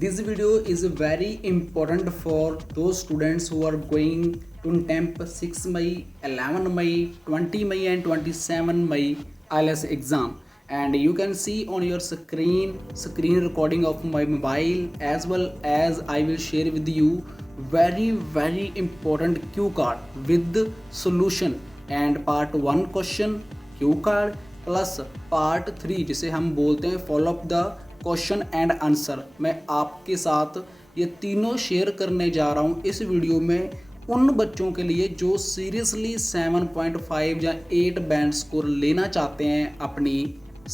This video is very important for those students who are going to attempt 6 May, 11 May, 20 May and 27 May IELTS exam. And you can see on your screen recording of my mobile, as well as I will share with you very important cue card with the solution and part 1 question cue card plus part 3 जिसे हम बोलते हैं follow up the question and answer. मैं आपके साथ ये तीनों share करने जा रहा हूँ इस वीडियो में उन बच्चों के लिए जो सीरियसली 7.5 या 8 बैंड स्कोर लेना चाहते हैं अपनी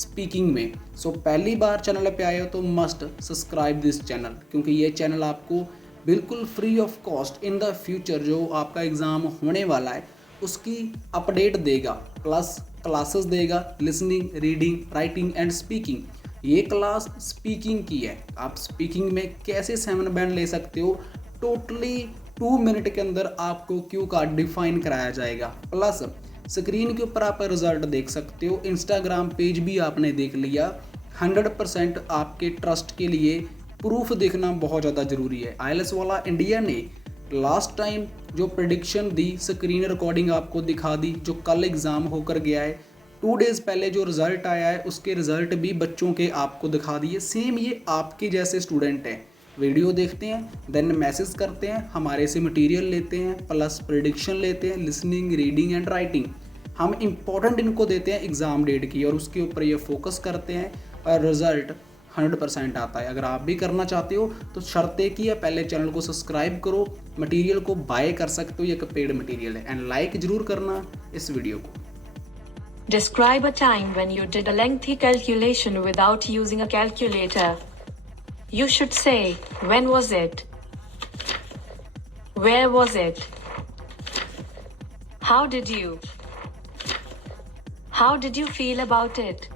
स्पीकिंग में। सो पहली बार चैनल पे आए हो तो मस्ट सब्सक्राइब दिस चैनल, क्योंकि ये चैनल आपको बिल्कुल free of cost in the future जो आपका एग्ज़ाम होने वाला है उसकी अपडेट देगा, प्लस क्लासेस देगा listening, reading, writing and speaking. ये क्लास स्पीकिंग की है। आप स्पीकिंग में कैसे 7 बैंड ले सकते हो टोटली 2 मिनट के अंदर आपको क्यू कार्ड डिफाइन कराया जाएगा। प्लस स्क्रीन के ऊपर आप रिजल्ट देख सकते हो, इंस्टाग्राम पेज भी आपने देख लिया। 100% आपके ट्रस्ट के लिए प्रूफ देखना बहुत ज़्यादा ज़रूरी है। आईएलटीएस वाला इंडिया ने लास्ट टाइम जो प्रेडिक्शन दी, स्क्रीन रिकॉर्डिंग आपको दिखा दी, जो कल एग्ज़ाम होकर गया है, 2 डेज़ पहले जो रिज़ल्ट आया है उसके रिज़ल्ट भी बच्चों के आपको दिखा दिए। सेम ये आपके जैसे स्टूडेंट हैं, वीडियो देखते हैं, देन मैसेज करते हैं, हमारे से मटेरियल लेते हैं, प्लस प्रेडिक्शन लेते हैं, लिसनिंग, रीडिंग एंड राइटिंग। हम इम्पोर्टेंट इनको देते हैं एग्ज़ाम डेट की और उसके ऊपर ये फोकस करते हैं और रिज़ल्ट 100% आता है। अगर आप भी करना चाहते हो तो शर्त एक ही है, पहले चैनल को सब्सक्राइब करो, मटेरियल को बाय कर सकते हो, ये एक पेड मटेरियल है, एंड लाइक जरूर करना इस वीडियो को। Describe a time when you did a lengthy calculation without using a calculator. You should say, when was it? Where was it? How did you? How did you feel about it?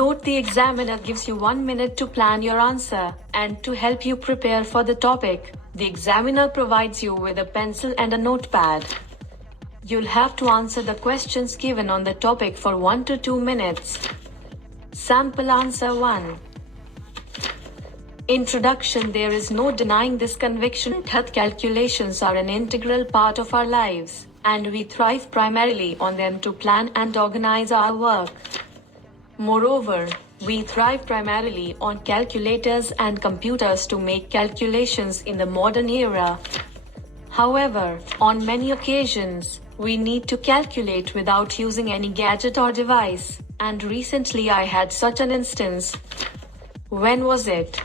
Note the examiner gives you 1 minute to plan your answer, and to help you prepare for the topic, the examiner provides you with a pencil and a notepad. You'll have to answer the questions given on the topic for 1 to 2 minutes. Sample answer 1. Introduction. There is no denying this conviction that calculations are an integral part of our lives, and we thrive primarily on them to plan and organize our work. Moreover, we thrive primarily on calculators and computers to make calculations in the modern era. However, on many occasions, we need to calculate without using any gadget or device, and recently I had such an instance. When was it?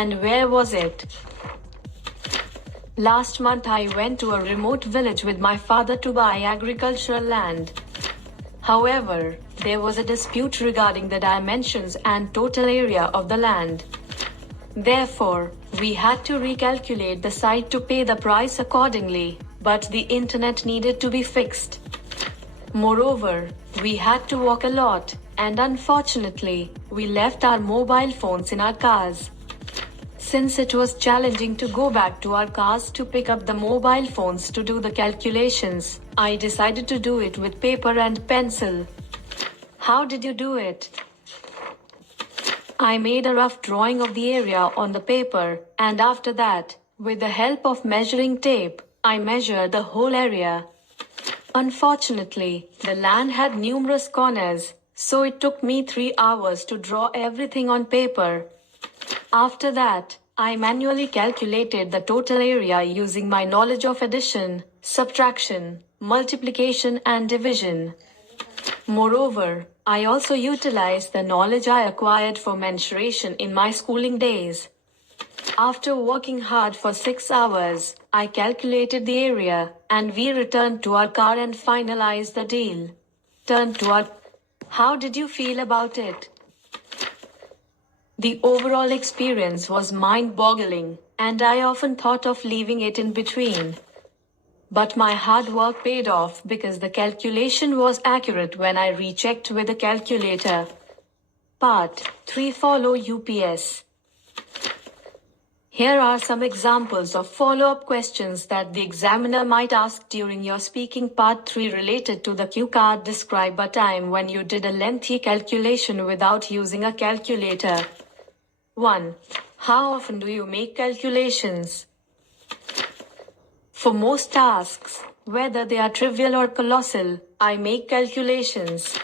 And where was it? Last month I went to a remote village with my father to buy agricultural land. However, there was a dispute regarding the dimensions and total area of the land. Therefore, we had to recalculate the site to pay the price accordingly, but the internet needed to be fixed. Moreover, we had to walk a lot, and unfortunately, we left our mobile phones in our cars. Since it was challenging to go back to our cars to pick up the mobile phones to do the calculations, I decided to do it with paper and pencil. How did you do it? I made a rough drawing of the area on the paper, and after that, with the help of measuring tape, I measured the whole area. Unfortunately, the land had numerous corners, so it took me 3 hours to draw everything on paper. After that, I manually calculated the total area using my knowledge of addition, subtraction, multiplication and division. Moreover, I also utilized the knowledge I acquired for mensuration in my schooling days. After working hard for 6 hours, I calculated the area, and we returned to our car and finalized the deal. How did you feel about it? The overall experience was mind-boggling, and I often thought of leaving it in between. But my hard work paid off because the calculation was accurate when I rechecked with the calculator. Part 3. Follow UPS. Here are some examples of follow-up questions that the examiner might ask during your speaking part 3 related to the cue card. Describe a time when you did a lengthy calculation without using a calculator. 1. How often do you make calculations? For most tasks, whether they are trivial or colossal, I make calculations.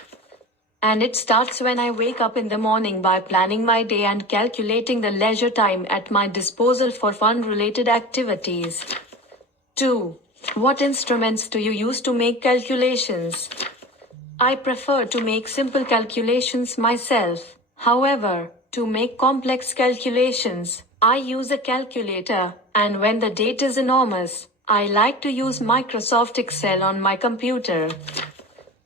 And it starts when I wake up in the morning by planning my day and calculating the leisure time at my disposal for fun-related activities. 2. What instruments do you use to make calculations? I prefer to make simple calculations myself. However, to make complex calculations, I use a calculator, and when the date is enormous, I like to use Microsoft Excel on my computer.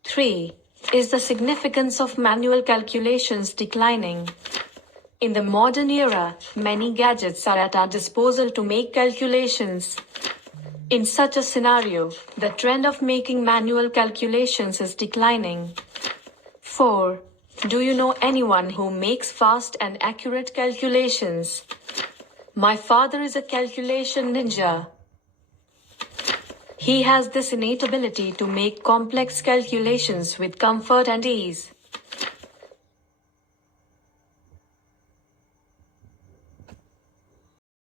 3. Is the significance of manual calculations declining? In the modern era, many gadgets are at our disposal to make calculations. In such a scenario, the trend of making manual calculations is declining. 4. Do you know anyone who makes fast and accurate calculations? My father is a calculation ninja. He has this innate ability to make complex calculations with comfort and ease.